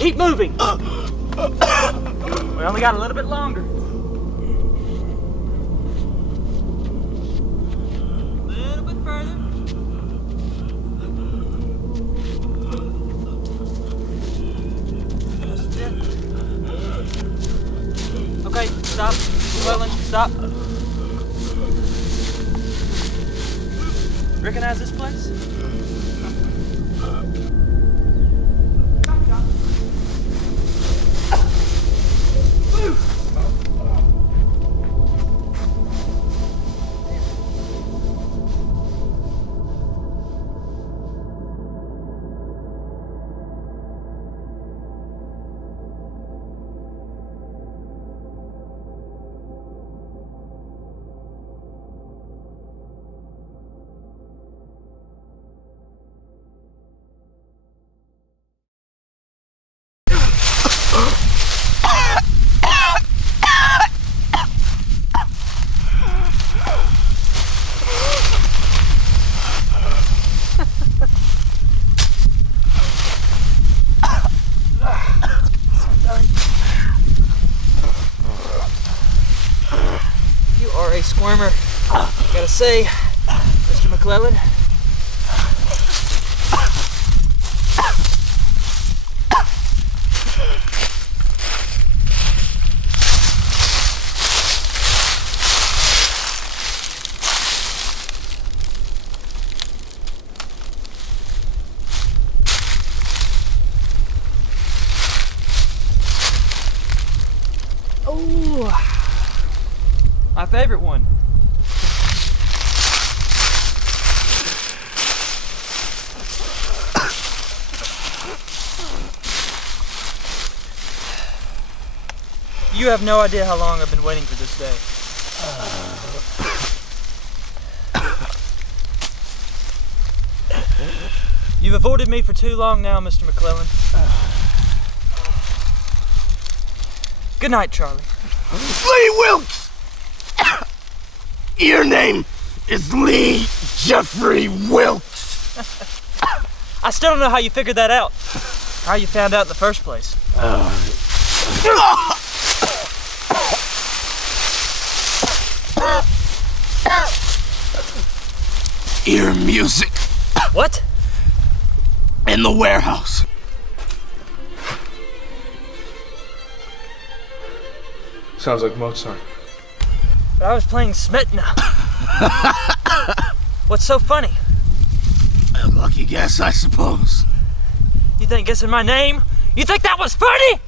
Keep moving. We only got a little bit longer. A little bit further. Just a bit. Okay, stop. Swelling, stop. Recognize this place? Squirmer, gotta say, Mr. McClellan. Oh, my favorite one. You have no idea how long I've been waiting for this day. You've avoided me for too long now, Mr. McClellan. Good night, Charlie. Lee Wilkes! Your name is Lee Jeffrey Wilkes. I still don't know how you figured that out. How you found out in the first place. Ear music. What? In the warehouse. Sounds like Mozart. But I was playing Smetana. What's so funny? A lucky guess, I suppose. You think guessing my name? You think that was funny?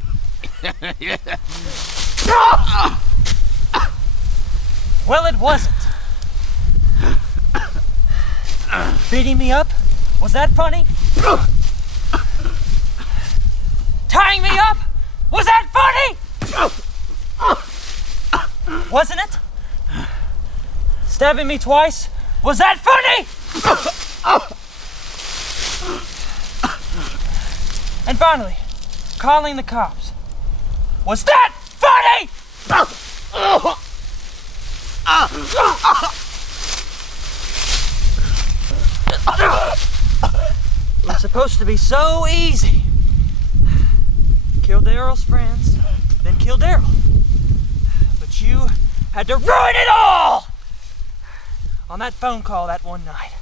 Yeah. Well, it wasn't. Beating me up? Was that funny? Tying me up? Was that funny? Wasn't it? Stabbing me twice? Was that funny? And finally, calling the cops. Was that funny? It was supposed to be so easy. Kill Daryl's friends, then kill Daryl. But you had to ruin it all! On that phone call that one night.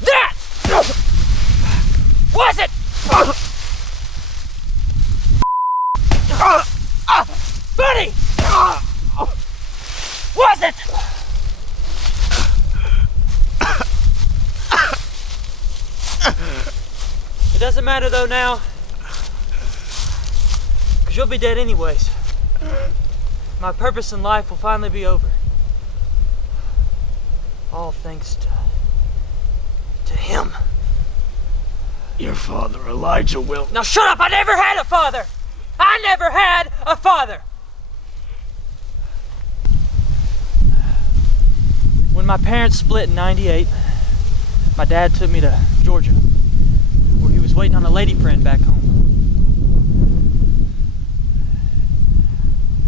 That was it! Buddy! Was it? It doesn't matter though now, because you'll be dead anyways. My purpose in life will finally be over. All thanks to him. Your father, Elijah Wilkes. Now shut up! I never had a father! I never had a father! When my parents split in '98, my dad took me to Georgia, where he was waiting on a lady friend back home.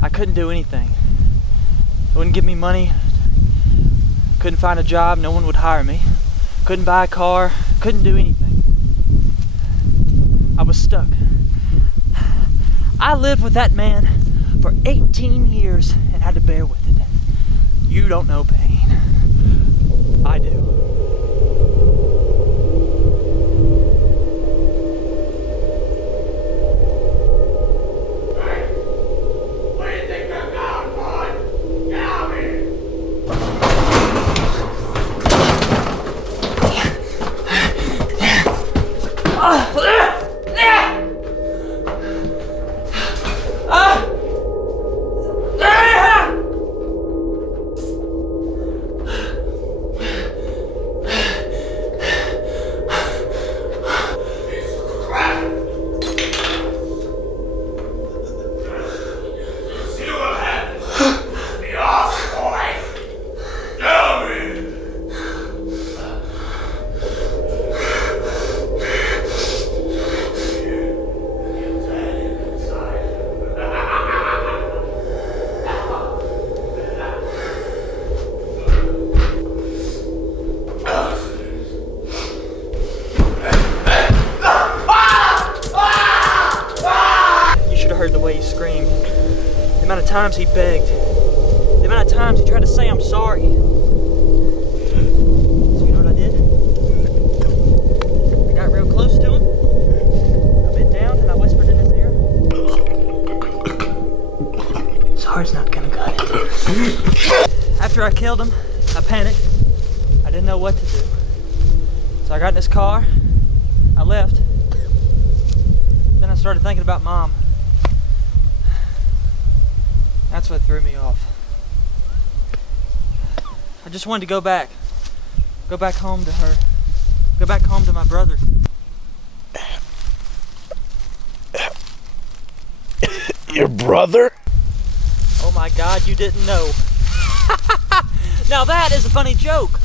I couldn't do anything. They wouldn't give me money. Couldn't find a job. No one would hire me. Couldn't buy a car. Couldn't do anything. I was stuck. I lived with that man for 18 years and had to bear with it. You don't know pain. I do. The amount of times he begged, the amount of times he tried to say I'm sorry. So you know what I did? I got real close to him, I bent down and I whispered in his ear, "Sorry's not gonna cut it." After I killed him, I panicked. I didn't know what to do. So I got in his car, I left. Then I started thinking about Mom. That's what threw me off. I just wanted to go back home to her, go back home to my brother. Your brother? Oh my God, you didn't know. Now that is a funny joke.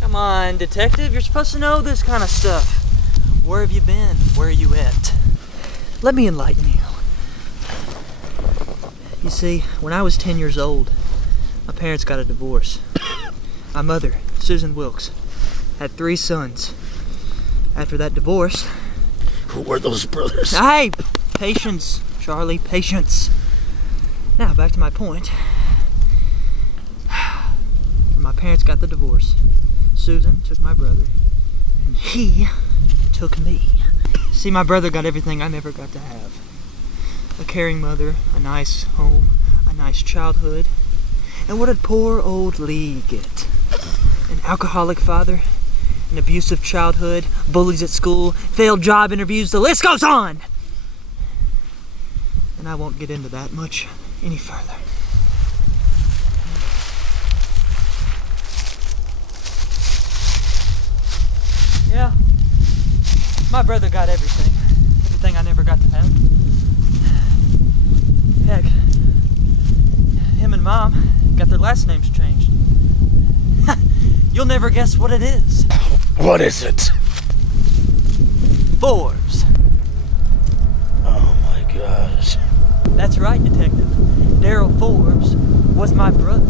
Come on, detective, you're supposed to know this kind of stuff. Where have you been? Where are you at? Let me enlighten you. You see, when I was 10 years old, my parents got a divorce. My mother, Susan Wilkes, had 3 sons. After that divorce... Who were those brothers? Hey! Patience, Charlie, patience. Now, back to my point. When my parents got the divorce, Susan took my brother, and he took me. See, my brother got everything I never got to have. A caring mother, a nice home, a nice childhood. And what did poor old Lee get? An alcoholic father, an abusive childhood, bullies at school, failed job interviews, the list goes on! And I won't get into that much any further. Yeah, my brother got everything. Everything I never got to have. Heck, him and Mom got their last names changed. You'll never guess what it is. What is it? Forbes. Oh my gosh. That's right, Detective. Daryl Forbes was my brother.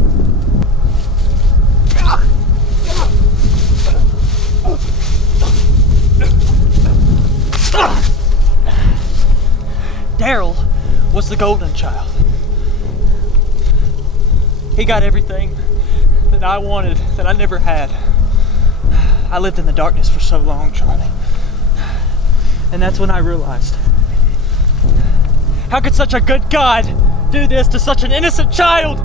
Daryl was the golden child. He got everything that I wanted, that I never had. I lived in the darkness for so long, Charlie. And that's when I realized, how could such a good God do this to such an innocent child?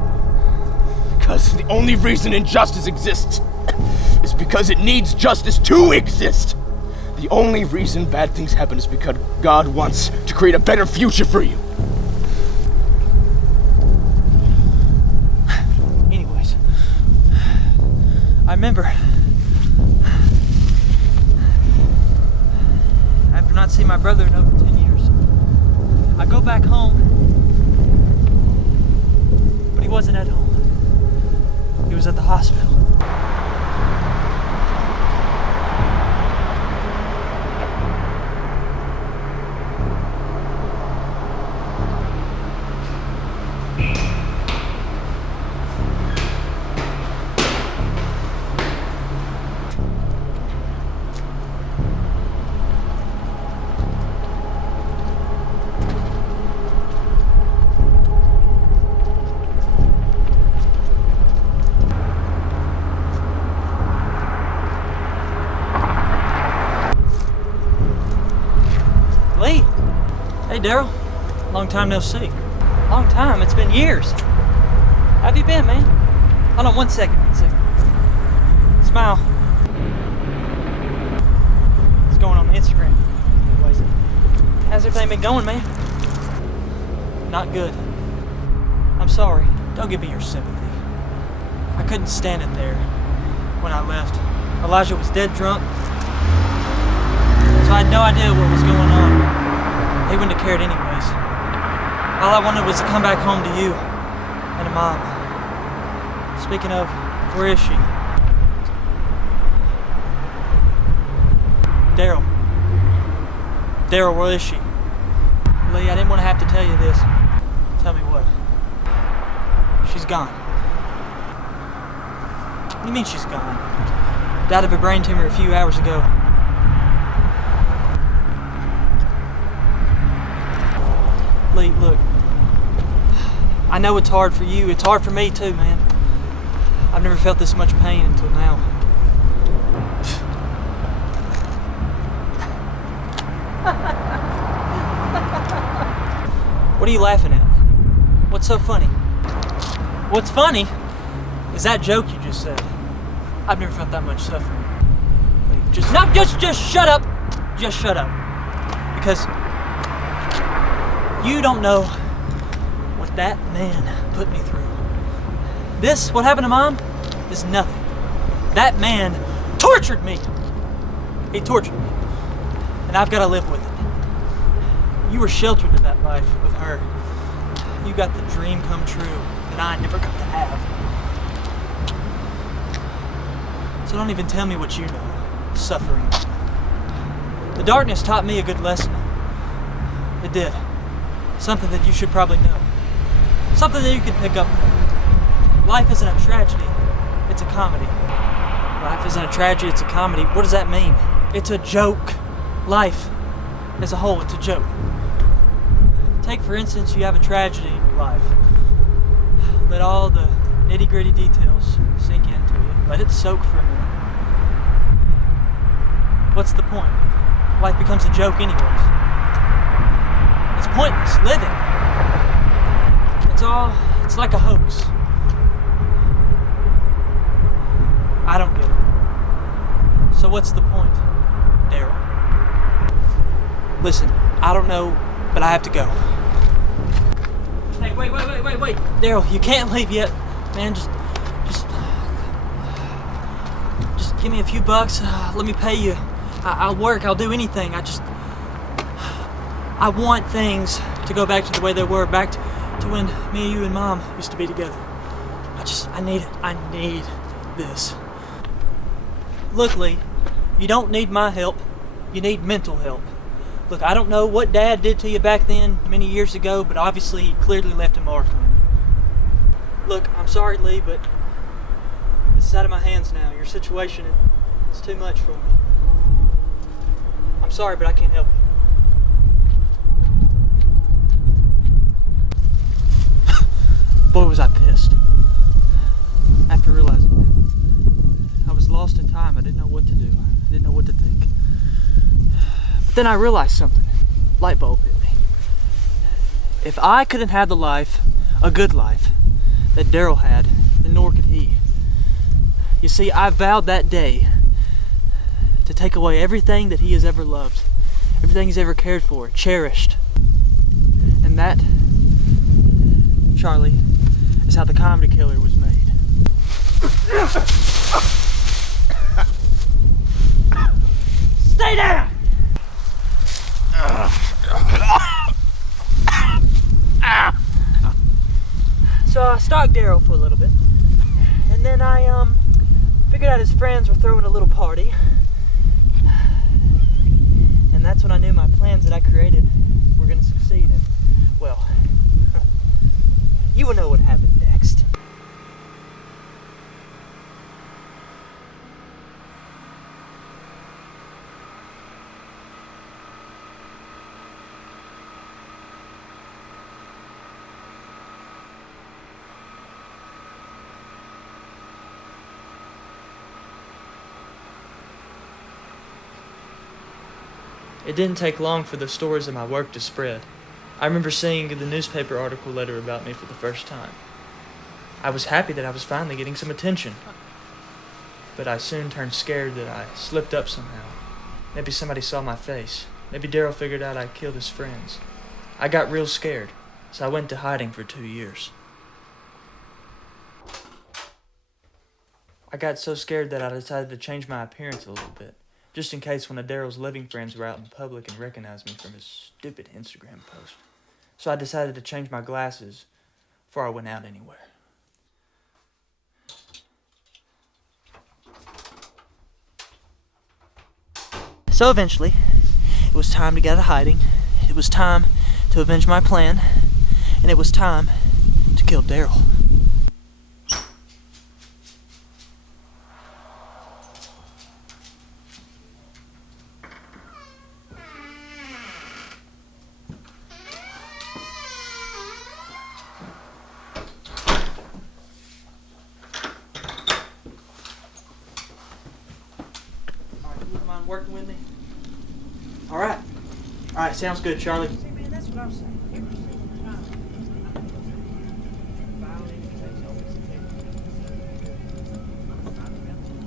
Because the only reason injustice exists is because it needs justice to exist. The only reason bad things happen is because God wants to create a better future for you. Anyways, I remember after not seeing my brother in over 10 years, I go back home, but he wasn't at home. He was at the hospital. Hey, Daryl. Long time no see. Long time? It's been years. How have you been, man? Hold on 1 second. 1 second. Smile. What's going on Instagram? Anyways, how's everything been going, man? Not good. I'm sorry. Don't give me your sympathy. I couldn't stand it there when I left. Elijah was dead drunk, so I had no idea what was going on. He wouldn't have cared anyways. All I wanted was to come back home to you and to Mom. Speaking of, where is she? Daryl. Daryl, where is she? Lee, I didn't want to have to tell you this. Tell me what? She's gone. What do you mean she's gone? Died of a brain tumor a few hours ago. Lee, look. I know it's hard for you. It's hard for me too, man. I've never felt this much pain until now. What are you laughing at? What's so funny? What's funny is that joke you just said. I've never felt that much suffering. Just shut up. Just shut up. Because you don't know what that man put me through. This, what happened to Mom, is nothing. That man tortured me. He tortured me. And I've got to live with it. You were sheltered to that life with her. You got the dream come true that I never got to have. So don't even tell me what you know. Suffering. The darkness taught me a good lesson. It did. Something that you should probably know. Something that you can pick up from. Life isn't a tragedy, it's a comedy. Life isn't a tragedy, it's a comedy. What does that mean? It's a joke. Life as a whole, it's a joke. Take, for instance, you have a tragedy in your life. Let all the nitty-gritty details sink into you. Let it soak for a minute. What's the point? Life becomes a joke anyways. It's pointless living. It's like a hoax. I don't get it. So what's the point, Daryl? Listen, I don't know, but I have to go. Hey, wait. Daryl, you can't leave yet. Man, just give me a few bucks. Let me pay you. I'll work, I'll do anything. I want things to go back to the way they were, back to when me, you, and Mom used to be together. I need it. I need this. Look, Lee, you don't need my help. You need mental help. Look, I don't know what Dad did to you back then, many years ago, but obviously he clearly left a mark on you. Look, I'm sorry, Lee, but this is out of my hands now. Your situation is too much for me. I'm sorry, but I can't help you. Boy, was I pissed. After realizing that. I was lost in time. I didn't know what to do. I didn't know what to think. But then I realized something. Light bulb hit me. If I couldn't have the life, a good life, that Daryl had, then nor could he. You see, I vowed that day to take away everything that he has ever loved, everything he's ever cared for, cherished. And that, Charlie, is how the comedy killer was made. Stay down! So I stalked Daryl for a little bit, and then I figured out his friends were throwing a little party, and that's when I knew my plans that I created were going to succeed. And well, you will know what happened next. It didn't take long for the stories of my work to spread. I remember seeing the newspaper article letter about me for the first time. I was happy that I was finally getting some attention. But I soon turned scared that I slipped up somehow. Maybe somebody saw my face. Maybe Daryl figured out I killed his friends. I got real scared, so I went to hiding for 2 years. I got so scared that I decided to change my appearance a little bit, just in case one of Daryl's living friends were out in public and recognized me from his stupid Instagram post. So I decided to change my glasses before I went out anywhere. So eventually, it was time to get out of hiding. It was time to avenge my plan. And it was time to kill Daryl. Working with me? All right, sounds good, Charlie. See, man, that's what I'm saying.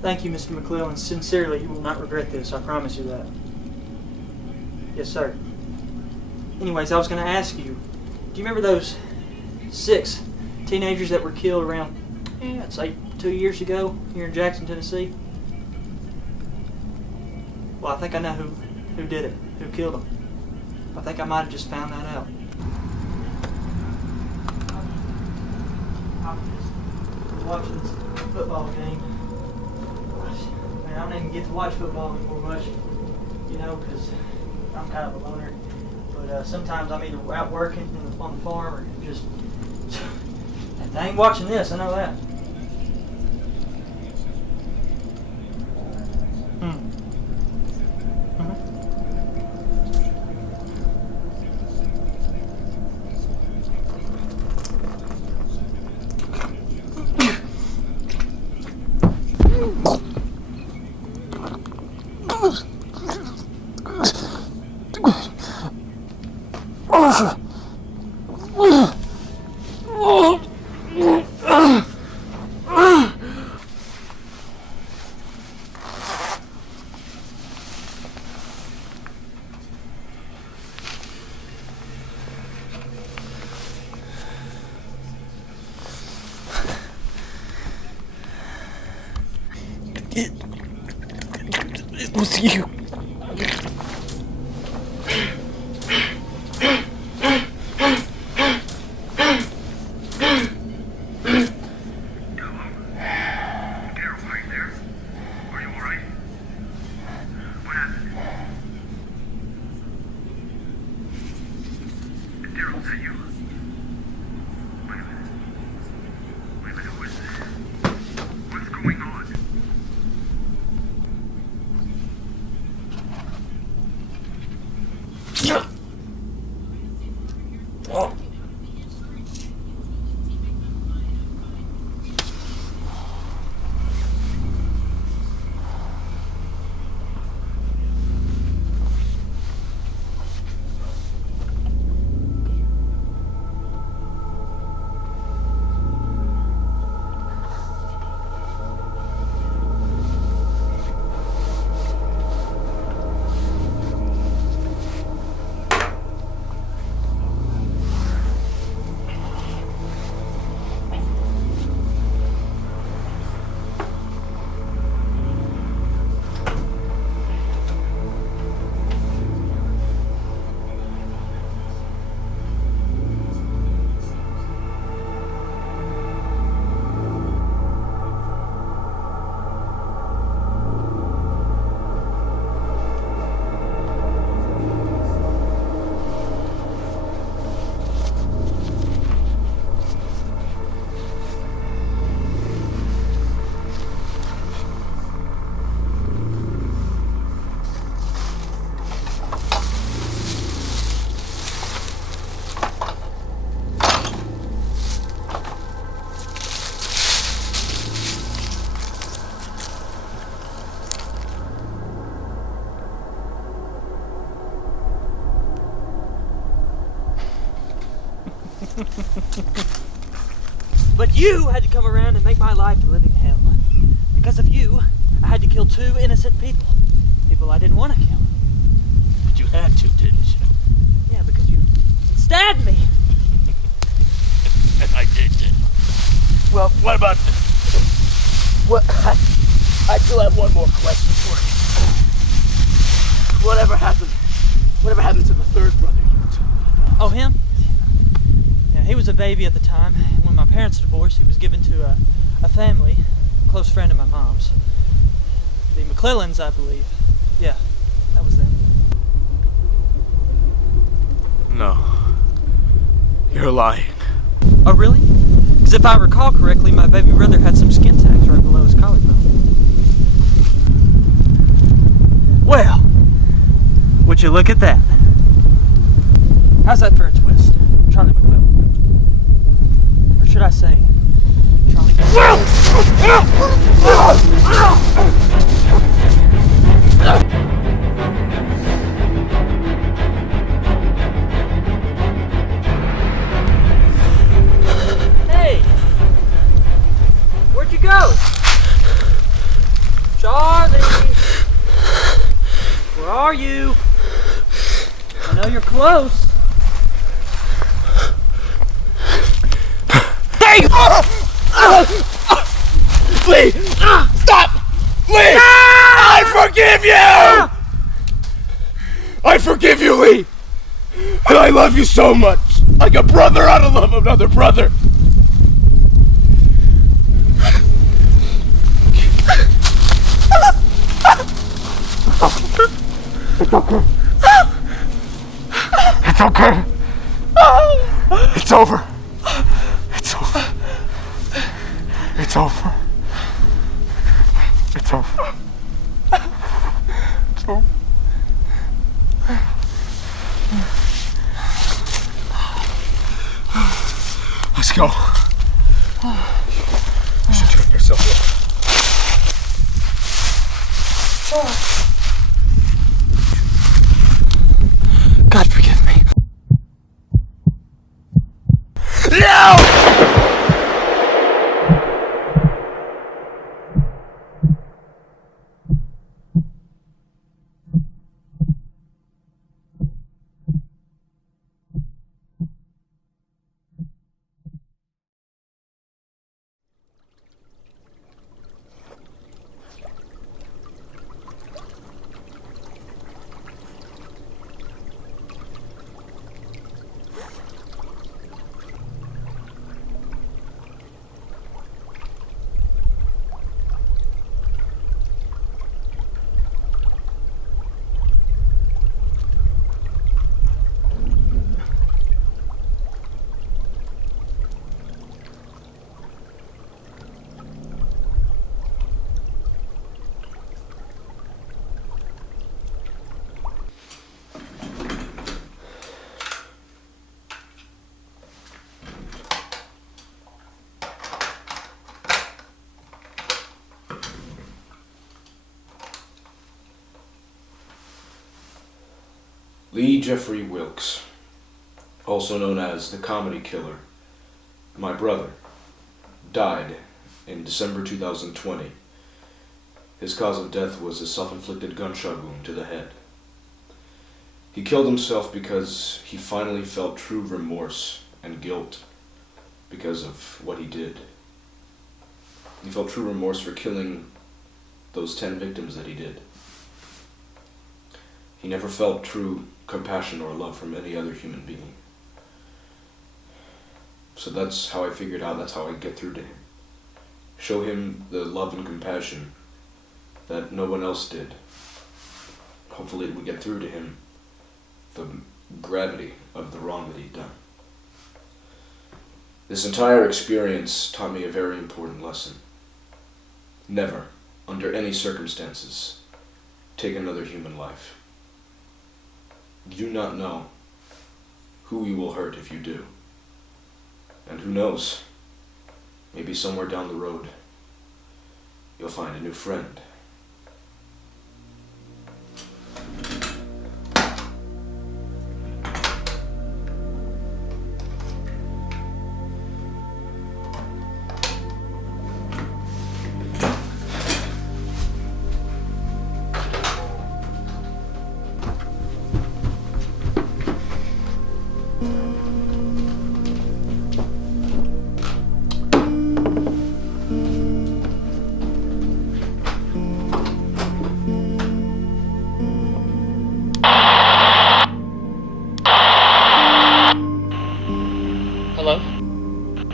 Thank you, Mr. McClellan. Sincerely, you will not regret this. I promise you that. Yes, sir. Anyways, I was going to ask you, do you remember those 6 teenagers that were killed around, I'd say 2 years ago here in Jackson, Tennessee? Well, I think I know who did it, who killed them. I think I might have just found that out. I was just watching this football game. Man, I don't even get to watch football anymore much, you know, because I'm kind of a loner. But sometimes I'm either out working on the farm or just... I ain't watching this, I know that. It was you. But you had to come around and make my life a living hell. Because of you, I had to kill 2 innocent people. People I didn't want to kill. But you had to, didn't you? Yeah, because you stabbed me. And I did. Well, what about... What? I still have one more question for you. Whatever happened to the 3rd brother you were talking about? Oh, him? Yeah, he was a baby at the time. When my parents divorced, he was given to a family, a close friend of my mom's. The McClellans, I believe. Yeah, that was them. No. You're lying. Oh, really? Because if I recall correctly, my baby brother had some skin tags right below his collarbone. Well, would you look at that? How's that for a twist? Charlie McClellan. Or should I say, Charlie Hey! Where'd you go? Charlie! Where are you? I know you're close. Hey! Lee! Stop! Lee! I forgive you! I forgive you, Lee! And I love you so much! Like a brother ought to love another brother! It's okay. It's okay. It's over. It's over. It's over. It's over. It's over. Let's go. You should check yourself out. God forgive me. No! Lee Jeffrey Wilkes, also known as the Comedy Killer, my brother, died in December 2020. His cause of death was a self-inflicted gunshot wound to the head. He killed himself because he finally felt true remorse and guilt because of what he did. He felt true remorse for killing those 10 victims that he did. He never felt true compassion or love from any other human being. So that's how I figured out, that's how I get through to him. Show him the love and compassion that no one else did. Hopefully it would get through to him the gravity of the wrong that he'd done. This entire experience taught me a very important lesson. Never, under any circumstances, take another human life. You do not know who you will hurt if you do. And who knows, maybe somewhere down the road, you'll find a new friend.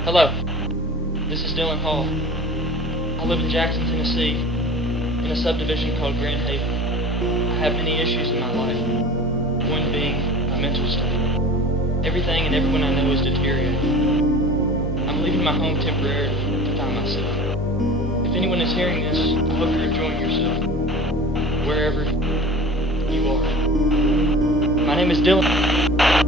Hello, this is Dylan Hall. I live in Jackson, Tennessee, in a subdivision called Grand Haven. I have many issues in my life, one being my mental state. Everything and everyone I know is deteriorating. I'm leaving my home temporarily to find myself. If anyone is hearing this, I hope you're enjoying yourself, wherever you are. My name is Dylan.